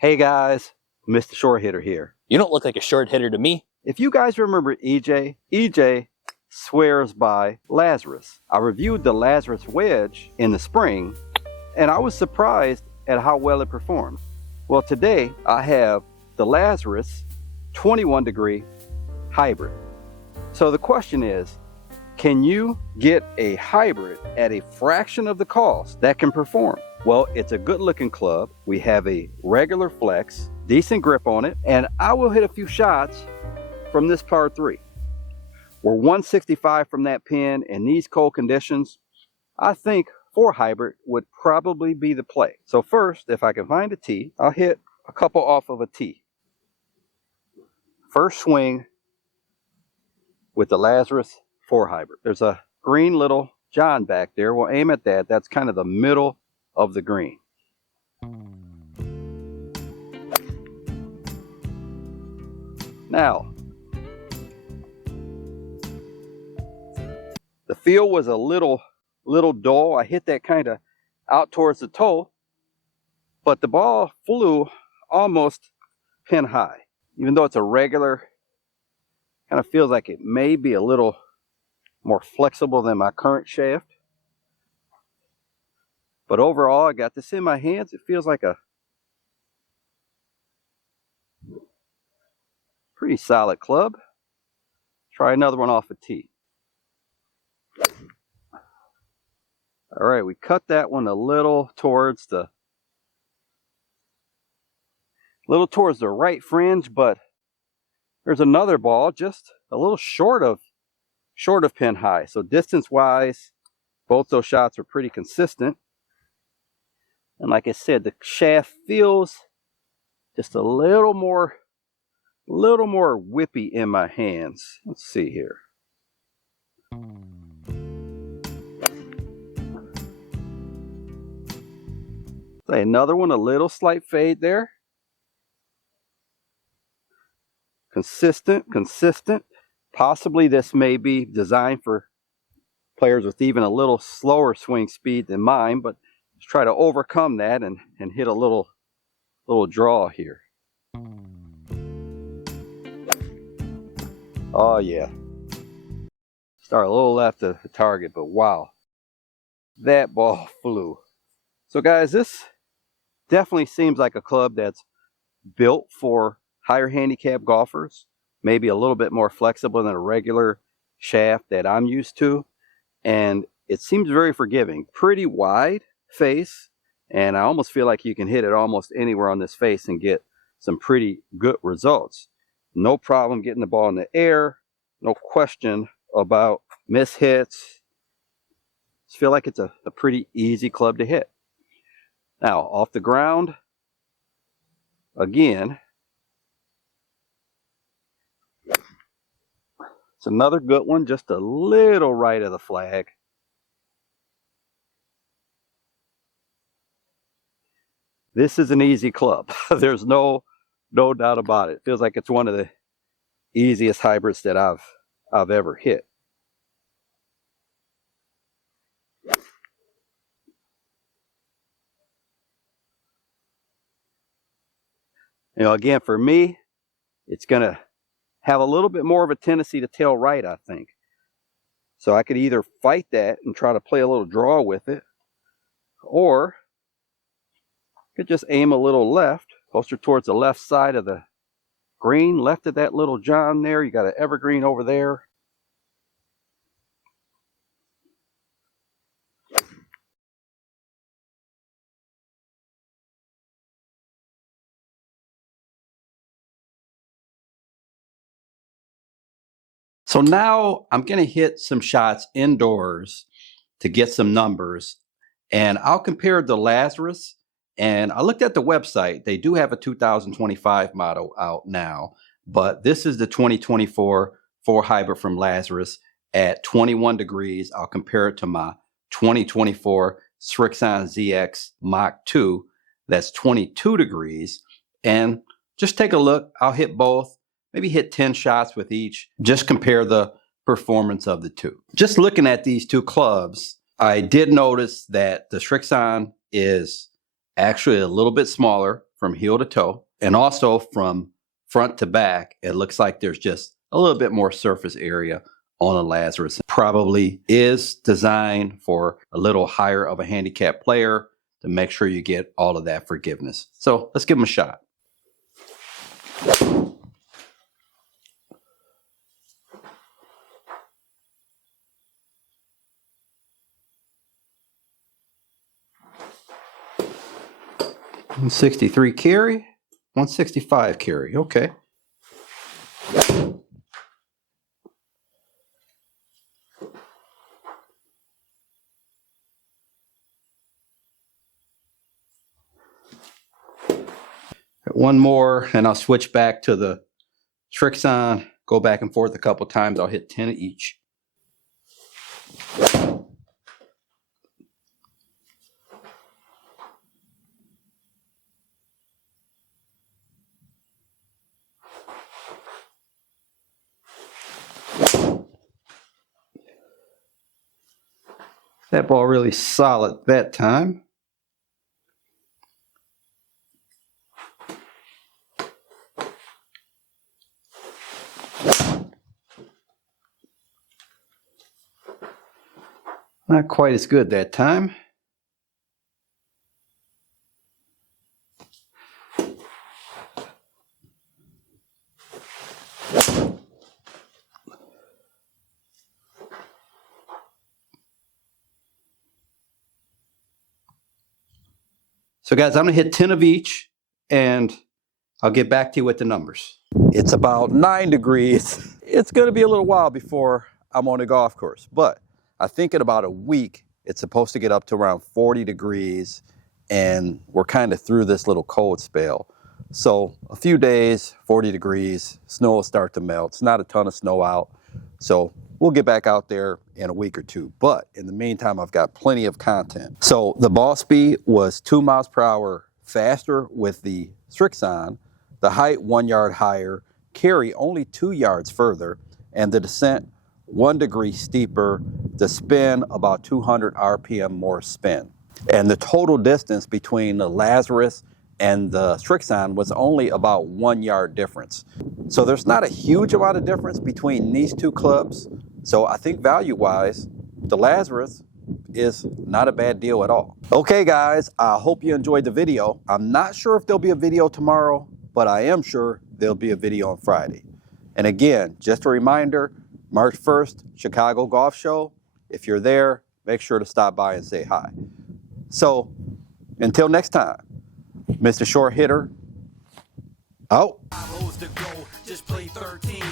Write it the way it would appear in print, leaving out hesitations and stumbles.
Hey guys, Mr. Short Hitter here. You don't look like a short hitter to me. If you guys remember EJ swears by Lazarus. I reviewed the Lazarus wedge in the spring and I was surprised at how well it performed. Well, today I have the Lazarus 21 degree hybrid. So the question is, can you get a hybrid at a fraction of the cost that can perform? Well, it's a good looking club. We have a regular flex, decent grip on it, and I will hit a few shots from this par 3. We're 165 from that pin. In these cold conditions, I think 4 hybrid would probably be the play. So first, if I can find a tee, I'll hit a couple off of a tee. First swing with the Lazarus 4 hybrid. There's a green little John back there. We'll aim at that. That's kind of the middle of the green. Now, the feel was a little dull. I hit that kind of out towards the toe, but the ball flew almost pin high. Even though it's a regular, kind of feels like it may be a little more flexible than my current shaft. But overall, I got this in my hands. It feels like a pretty solid club. Try another one off a tee. All right, we cut that one a little towards the right fringe, but there's another ball just a little short of pin high. So distance wise, both those shots are pretty consistent. And like I said, the shaft feels just a little more whippy in my hands. Let's see here. Say another one, a little slight fade there. Consistent. Possibly this may be designed for players with even a little slower swing speed than mine, but let's try to overcome that and hit a little draw here. Oh yeah. Start a little left of the target, but wow. That ball flew. So guys, this definitely seems like a club that's built for higher handicap golfers. Maybe a little bit more flexible than a regular shaft that I'm used to. And it seems very forgiving. Pretty wide face. And I almost feel like you can hit it almost anywhere on this face and get some pretty good results. No problem getting the ball in the air. No question about miss hits. I feel like it's a pretty easy club to hit. Now, off the ground, again, it's another good one, just a little right of the flag. This is an easy club. There's no doubt about it. Feels like it's one of the easiest hybrids that I've ever hit. You know, again, for me, it's going to have a little bit more of a tendency to tail right, I think. So I could either fight that and try to play a little draw with it, or I could just aim a little left, closer towards the left side of the green, left of that little John there. You got an evergreen over there. So now I'm going to hit some shots indoors to get some numbers, and I'll compare the Lazarus. And I looked at the website. They do have a 2025 model out now, but this is the 2024 4 hybrid from Lazarus at 21 degrees. I'll compare it to my 2024 Srixon ZX Mach II. That's 22 degrees. And just take a look. I'll hit both. Maybe hit 10 shots with each. Just compare the performance of the two. Just looking at these two clubs, I did notice that the Srixon is actually a little bit smaller from heel to toe, and also from front to back. It looks like there's just a little bit more surface area on a Lazarus. Probably is designed for a little higher of a handicap player to make sure you get all of that forgiveness. So let's give them a shot. $163 carry, $165 carry. Okay. One more, and I'll switch back to the Srixon. Go back and forth a couple times. I'll hit 10 of each. That ball really solid that time. Not quite as good that time. So guys, I'm gonna hit 10 of each and I'll get back to you with the numbers. It's about 9 degrees. It's gonna be a little while before I'm on the golf course, but I think in about a week, it's supposed to get up to around 40 degrees and we're kind of through this little cold spell. So a few days, 40 degrees, snow will start to melt. It's not a ton of snow out. So we'll get back out there in a week or two. But in the meantime, I've got plenty of content. So the ball speed was 2 miles per hour faster with the Srixon, the height 1 yard higher, carry only 2 yards further, and the descent 1 degree steeper, the spin about 200 RPM more spin. And the total distance between the Lazarus and the Srixon was only about 1 yard difference. So there's not a huge amount of difference between these two clubs. So I think value-wise, the Lazarus is not a bad deal at all. Okay guys, I hope you enjoyed the video. I'm not sure if there'll be a video tomorrow, but I am sure there'll be a video on Friday. And again, just a reminder, March 1st, Chicago Golf Show. If you're there, make sure to stop by and say hi. So until next time, Mr. Short Hitter, out. Just play 13.